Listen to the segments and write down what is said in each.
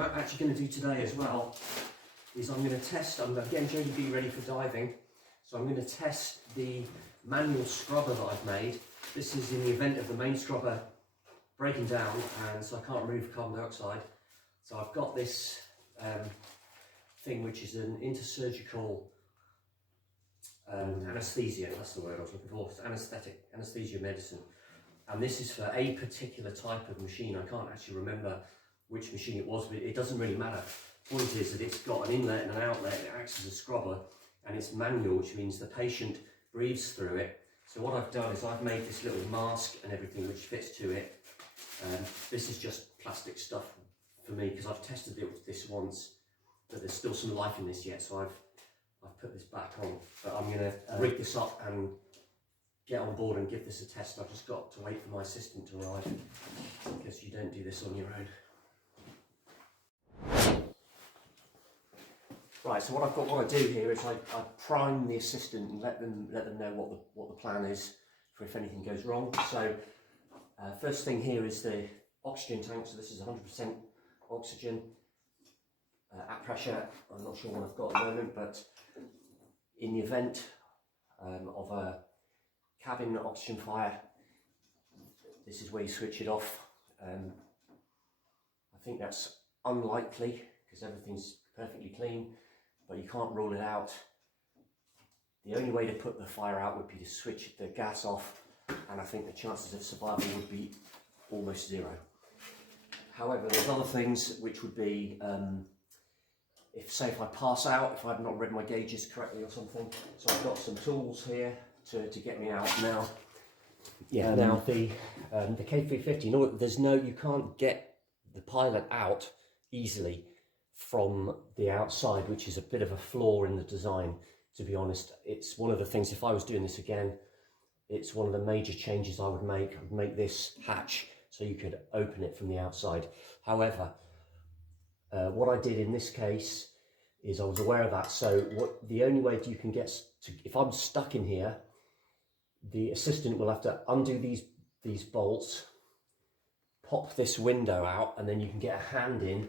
I'm actually going to do today as well is I'm going to test, I'm getting Jodie B ready for diving, so I'm going to test the manual scrubber that I've made. This is in the event of the main scrubber breaking down, and so I can't remove carbon dioxide. So I've got this thing which is an intersurgical anaesthesia, that's the word I was looking for, it's anaesthesia medicine. And this is for a particular type of machine. I can't actually remember which machine it was, but it doesn't really matter. The point is that it's got an inlet and an outlet, it acts as a scrubber, and it's manual, which means the patient breathes through it. So what I've done is I've made this little mask and everything which fits to it. This is just plastic stuff for me because I've tested it with this once, but there's still some life in this yet, so I've put this back on. But I'm going to rig this up and get on board and give this a test. I've just got to wait for my assistant to arrive because you don't do this on your own. Right, so what I do here is I prime the assistant and let them know what the plan is for if anything goes wrong. So first thing here is the oxygen tank. So this is 100% oxygen at pressure. I'm not sure what I've got at the moment, but in the event of a cabin oxygen fire, this is where you switch it off. I think that's unlikely because everything's perfectly clean, but you can't rule it out. The only way to put the fire out would be to switch the gas off, and I think the chances of survival would be almost zero. However, there's other things which would be, if I pass out, if I've not read my gauges correctly or something. So I've got some tools here to get me out now. Yeah, now the K350, you can't get the pilot out easily from the outside, which is a bit of a flaw in the design, to be honest. It's one of the things, if I was doing this again, it's one of the major changes I would make. I'd make this hatch so you could open it from the outside. However, what I did in this case is I was aware of that. So the only way you can get to, if I'm stuck in here, the assistant will have to undo these bolts, pop this window out, and then you can get a hand in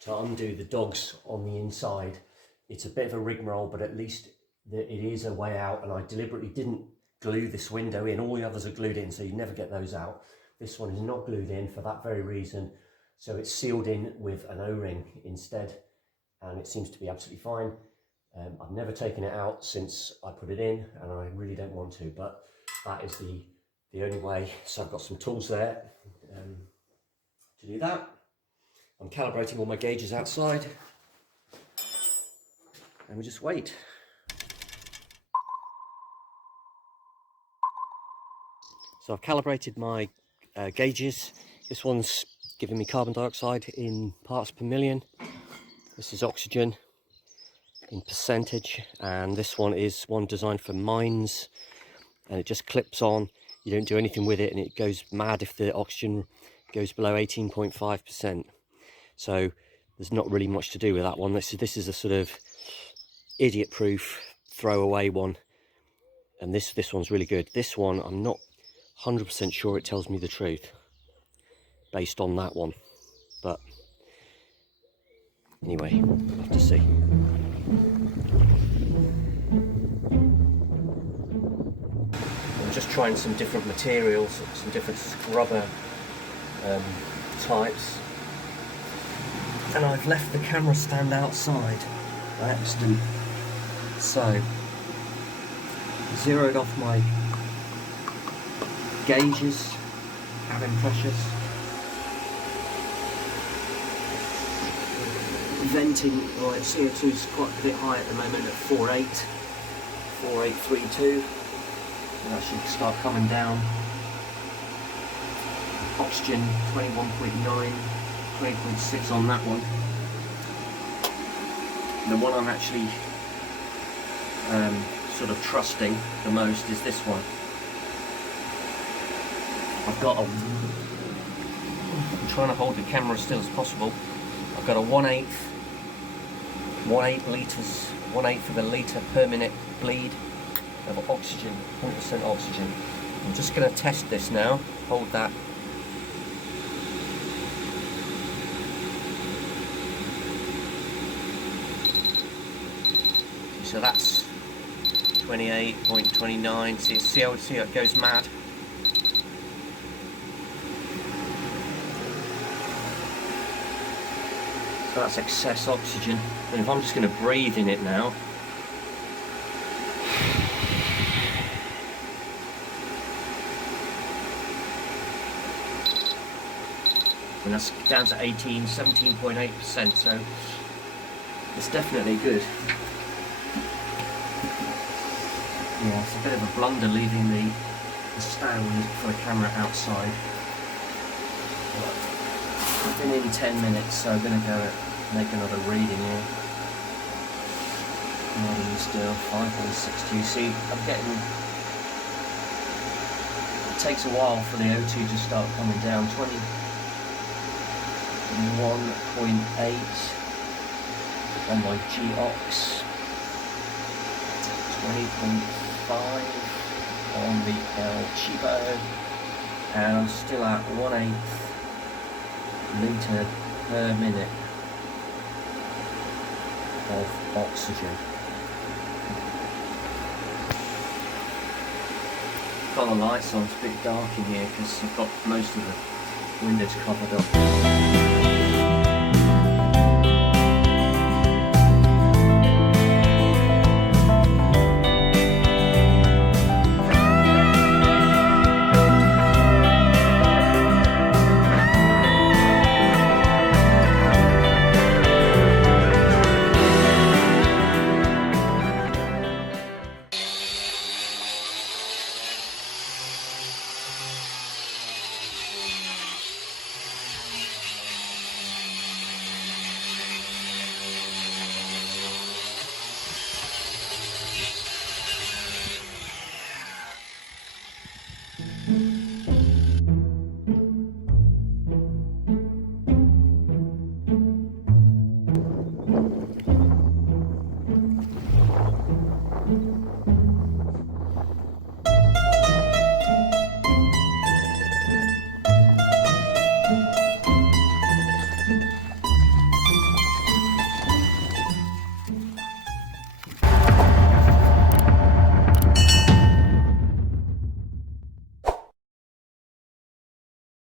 to undo the dogs on the inside. It's a bit of a rigmarole, but at least it is a way out, and I deliberately didn't glue this window in. All the others are glued in, so you never get those out. This one is not glued in for that very reason, so it's sealed in with an O-ring instead, and it seems to be absolutely fine. I've never taken it out since I put it in, and I really don't want to, but that is the only way. So I've got some tools there to do that. I'm calibrating all my gauges outside, and we just wait. So I've calibrated my gauges. This one's giving me carbon dioxide in parts per million. This is oxygen in percentage, and this one is one designed for mines, and it just clips on. You don't do anything with it, and it goes mad if the oxygen goes below 18.5%. So there's not really much to do with that one. This is a sort of idiot-proof throwaway one, and this one's really good. This one, I'm not 100% sure it tells me the truth based on that one, but anyway, we'll have to see. I'm just trying some different materials, some different scrubber types. And I've left the camera stand outside by accident. So, zeroed off my gauges, cabin pressures. Venting, right, CO2 is quite a bit high at the moment at 4832. And that should start coming down. Oxygen 21.9. 20.6 on that one. The one I'm actually sort of trusting the most is this one. I'm trying to hold the camera as still as possible. I've got a 1/8 of a litre per minute bleed of oxygen, 100% oxygen. I'm just going to test this now. Hold that. so that's 28.29. See how it goes mad. So that's excess oxygen, and if I'm just going to breathe in it now, and that's down to 17.8%, so it's definitely good. Yeah, it's a bit of a blunder leaving the stand for the camera outside. I've been in 10 minutes, so I'm going to go make another reading here. Reading still 5.62. See, I'm getting. It takes a while for the O2 to start coming down. 21.8 on my G-Ox. 20.5 on the El Cheapo, and I'm still at 1/8 litre per minute of oxygen. Got the lights on, it's a bit dark in here because I've got most of the windows covered up.